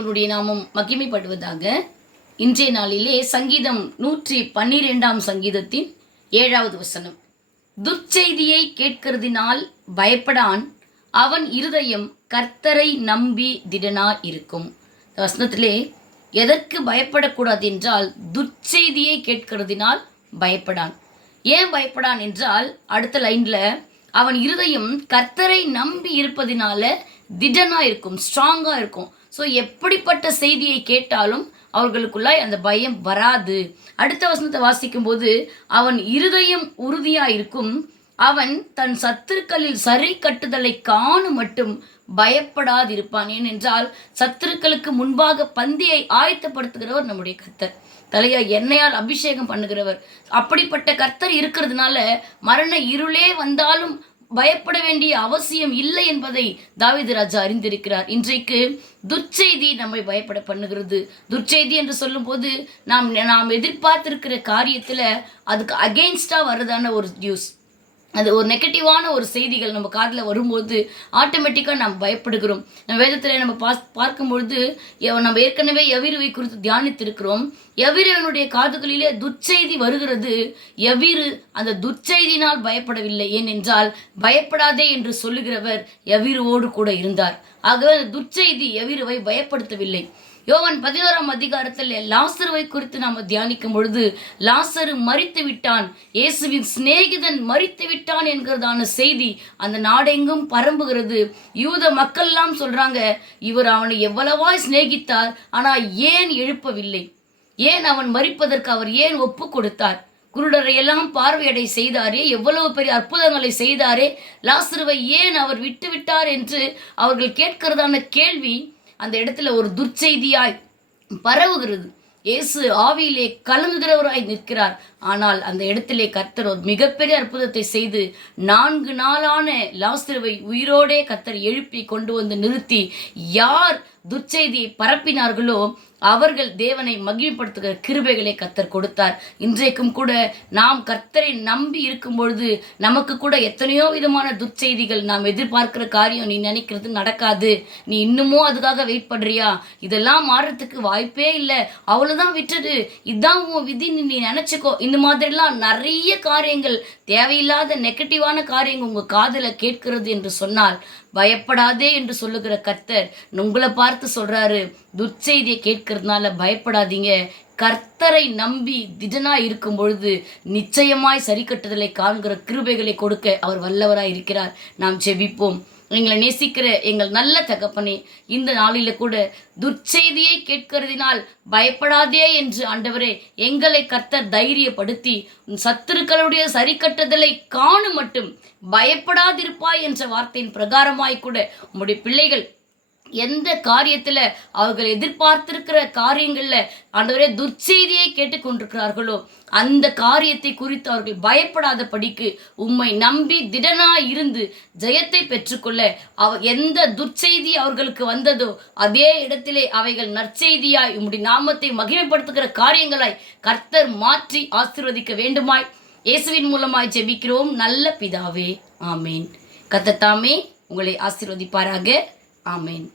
அவருடைய நாமம் மகிமைப்படுவதாக. இன்றைய நாளிலே சங்கீதம் 112 சங்கீதத்தின் 7வது வசனம். துர்ச்செய்தியை கேட்கிறதினால் பயப்படான், அவன் இருதயம் கர்த்தரை நம்பி திடனா இருக்கும். இந்த வசனத்திலே எதற்கு பயப்படக்கூடாது என்றால், துர்ச்செய்தியை கேட்கிறதினால் பயப்படான். ஏன் பயப்படான் என்றால், அடுத்த லைன்ல அவன் இருதயம் கர்த்தரை நம்பி இருப்பதினால திடனா இருக்கும், ஸ்ட்ராங்கா இருக்கும். ஸோ எப்படிப்பட்ட செய்தியை கேட்டாலும் அவர்களுக்குள்ளாய் அந்த பயம் வராது. அடுத்த வசனத்தை வாசிக்கும் போது, அவன் இருதயம் உறுதியா இருக்கும், அவன் தன் சத்துருக்களில் சரி கட்டுதலை காணும் மட்டும் பயப்படாதிருப்பான். ஏனென்றால் சத்துருக்களுக்கு முன்பாக பந்தியை ஆயத்தப்படுத்துகிறவர் நம்முடைய கர்த்தர், தலையா எண்ணெயால் அபிஷேகம் பண்ணுகிறவர். அப்படிப்பட்ட கர்த்தர் இருக்கிறதுனால மரண இருளே வந்தாலும் பயப்பட வேண்டிய அவசியம் இல்லை என்பதை தாவீது ராஜா அறிந்திருக்கிறார். இன்றைக்கு துர்ச்செய்தி நம்மை பயப்பட பண்ணுகிறது. துர்ச்செய்தி என்று சொல்லும் போது நாம் எதிர்பார்த்திருக்கிற காரியத்தில் அதுக்கு அகெயின்ஸ்டாக வருதான ஒரு நியூஸ், அது ஒரு நெகட்டிவான ஒரு செய்திகள் நம்ம காதில் வரும்போது ஆட்டோமேட்டிக்காக நாம் பயப்படுகிறோம். நம்ம வேதத்தில் நம்ம பார்க்கும்பொழுது நம்ம ஏற்கனவே எவிருவை குறித்து தியானித்திருக்கிறோம். எவிரவனுடைய காதுகளிலே துர்ச்செய்தி வருகிறது. எவிரு அந்த துர்ச்செய்தினால் பயப்படவில்லை, ஏனென்றால் பயப்படாதே என்று சொல்லுகிறவர் எவிருவோடு கூட இருந்தார். ஆகவே துர்ச்செய்தி எவிருவை பயப்படுத்தவில்லை. யோவான் 11ஆம் அதிகாரத்தில் லாசருவை குறித்து நாம் தியானிக்கும் பொழுது, லாசரு மரித்து விட்டான், இயேசுவின் சிநேகிதன் மரித்து விட்டான் என்கிறதான செய்தி அந்த நாடெங்கும் பரம்புகிறது. யூத மக்கள் எல்லாம் சொல்றாங்க, இவர் அவனை எவ்வளவாய் சிநேகித்தார், ஆனால் ஏன் எழுப்பவில்லை, ஏன் அவன் மரிப்பதற்கு அவர் ஏன் ஒப்பு கொடுத்தார், குருடரை எல்லாம் பார்வையடை செய்தாரே, எவ்வளவு பெரிய அற்புதங்களை செய்தாரே, லாசருவை ஏன் அவர் விட்டுவிட்டார் என்று அவர்கள் கேட்கிறதான கேள்வி அந்த இடத்துல ஒரு துர்ச்செய்தியாய் பரவுகிறது. இயேசு ஆவியிலே கலங்குகிறவராய் நிற்கிறார். ஆனால் அந்த இடத்திலே கர்த்தர் ஒரு மிகப்பெரிய அற்புதத்தை செய்து 4 நாளான லாசருவை உயிரோடே கர்த்தர் எழுப்பி கொண்டு வந்து நிறுத்தி, யார் துர்ச்செய்தியை பரப்பினார்களோ அவர்கள் தேவனை மகிமைப்படுத்துகிற கிருபைகளை கர்த்தர் கொடுத்தார். இன்றைக்கும் கூட நாம் கர்த்தரை நம்பி இருக்கும் பொழுது நமக்கு கூட எத்தனையோ விதமான துர்ச்செய்திகள், நாம் எதிர்பார்க்கிற காரியம் நீ நினைக்கிறது நடக்காது, நீ இன்னமும் அதுக்காக வெயிட் பண்றியா, இதெல்லாம் மாறுறதுக்கு வாய்ப்பே இல்லை, அவ்வளோதான் விட்டுடு, இதுதான் உன் விதி, நீ நினைச்சுக்கோ, இந்த மாதிரிலாம் நிறைய காரியங்கள், தேவையில்லாத நெகட்டிவான காரியங்கள் உங்கள் காதில் கேட்கிறது என்று சொன்னால், பயப்படாதே என்று சொல்லுகிற கர்த்தர் உங்களை பார்த்து சொல்றாரு, துர்ச்செய்தியை கேட்கறதுனால பயப்படாதீங்க, கர்த்தரை நம்பி திடனா இருக்கும் பொழுது நிச்சயமாய் சரி கட்டுதலை காண்கிற கிருபைகளை கொடுக்க அவர் வல்லவராய் இருக்கிறார். நாம் ஜெபிப்போம். எங்களை நேசிக்கிற எங்கள் நல்ல தகப்பனே, இந்த நாளில கூட துர்ச்செய்தியை கேட்கிறதினால் பயப்படாதே என்று ஆண்டவரே எங்களை கர்த்தர் தைரியப்படுத்தி, சத்துருக்களுடைய சரி கட்டுதலை காணும் மட்டும் பயப்படாதிருப்பாய் என்ற வார்த்தையின் பிரகாரமாய் கூட உம்முடைய பிள்ளைகள் எந்த காரியத்தில் அவர்கள் எதிர்பார்த்திருக்கிற காரியங்களில் ஆண்டவரே துர்ச்செய்தியை கேட்டுக்கொண்டிருக்கிறார்களோ அந்த காரியத்தை குறித்து அவர்கள் பயப்படாத படிக்கு உம்மை நம்பி திடனாய் இருந்து ஜெயத்தை பெற்றுக்கொள்ள எந்த துர்ச்செய்தி அவர்களுக்கு வந்ததோ அதே இடத்திலே அவைகள் நற்செய்தியாய் உம்முடைய நாமத்தை மகிமைப்படுத்துகிற காரியங்களாய் கர்த்தர் மாற்றி ஆசீர்வதிக்க வேண்டுமாய் இயேசுவின் மூலமாய் ஜெபிக்கிறோம் நல்ல பிதாவே, ஆமேன். கர்த்தர் தாமே உங்களை ஆசீர்வதிப்பாராக. ஆமேன்.